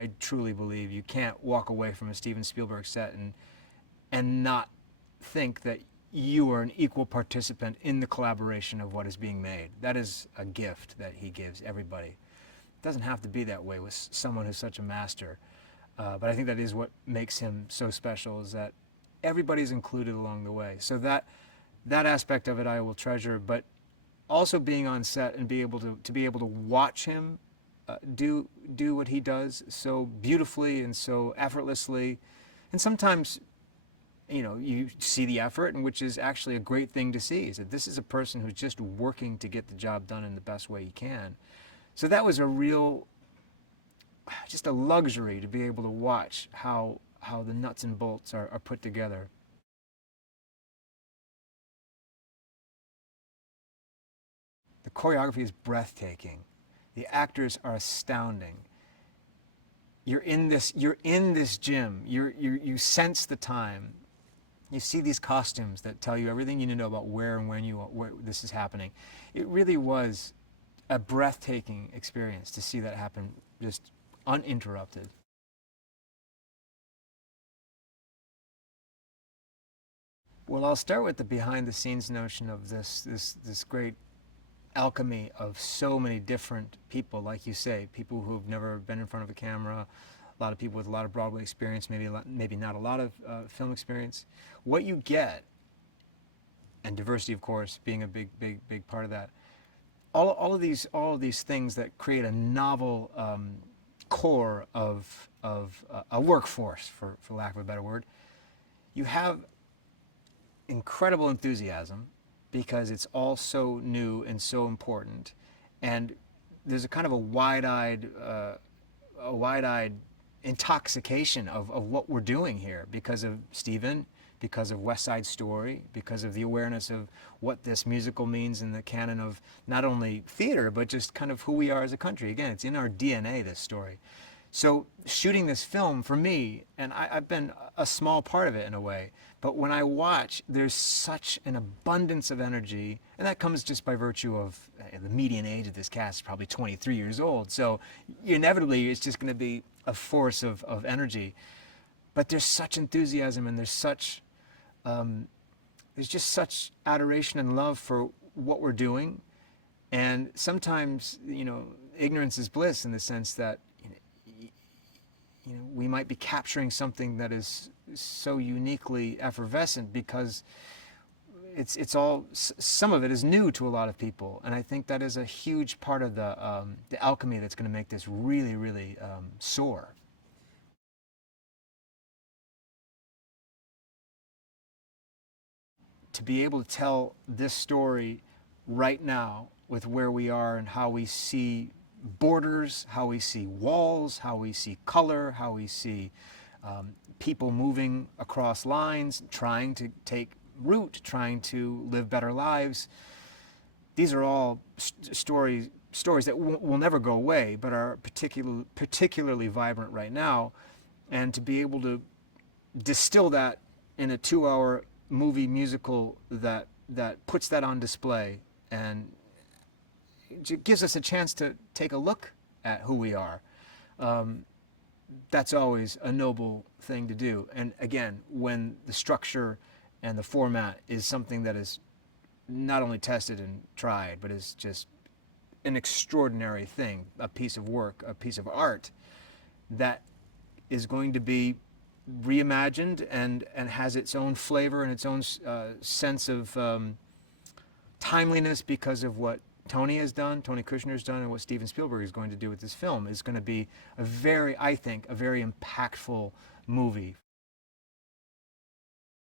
I truly believe you can't walk away from a Steven Spielberg set and not think that you are an equal participant in the collaboration of what is being made. That is a gift that he gives everybody. It doesn't have to be that way with someone who's such a master. But I think that is what makes him so special, is that everybody's included along the way. So that aspect of it I will treasure, but also being on set and be able to watch him do what he does so beautifully and so effortlessly, and sometimes you see the effort, and which is actually a great thing to see, is that this is a person who's just working to get the job done in the best way he can. So that was a real, just a luxury to be able to watch how the nuts and bolts are put together. The choreography is breathtaking. The actors are astounding. You're in this gym. You sense the time. You see these costumes that tell you everything you need to know about where and where this is happening. It really was a breathtaking experience to see that happen just uninterrupted. Well, I'll start with the behind the scenes notion of this great alchemy of so many different people, like you say, people who've never been in front of a camera, a lot of people with a lot of Broadway experience, maybe not a lot of film experience. What you get, and diversity, of course, being a big part of that. All of these things that create a novel core of a workforce, for lack of a better word. You have incredible enthusiasm because it's all so new and so important, and there's a kind of a wide-eyed intoxication of what we're doing here because of Stephen, because of West Side Story, because of the awareness of what this musical means in the canon of not only theater, but just kind of who we are as a country. Again, it's in our DNA, this story. So shooting this film for me, and I've been a small part of it in a way, but when I watch, there's such an abundance of energy, and that comes just by virtue of the median age of this cast is probably 23 years old. So inevitably, it's just going to be a force of energy. But there's such enthusiasm, and there's just such adoration and love for what we're doing. And sometimes, ignorance is bliss, in the sense that we might be capturing something that is so uniquely effervescent because some of it is new to a lot of people, and I think that is a huge part of the alchemy that's going to make this really, really soar. To be able to tell this story right now with where we are and how we see borders, how we see walls, how we see color, how we see people moving across lines, trying to take root, trying to live better lives. These are all stories that will never go away, but are particularly vibrant right now. And to be able to distill that in a 2-hour movie musical that puts that on display and gives us a chance to take a look at who we are. That's always a noble thing to do. And again, when the structure and the format is something that is not only tested and tried, but is just an extraordinary thing, a piece of work, a piece of art that is going to be reimagined and has its own flavor and its own sense of timeliness because of what Tony Kushner's done, and what Steven Spielberg is going to do with this film, is going to be I think, a very impactful movie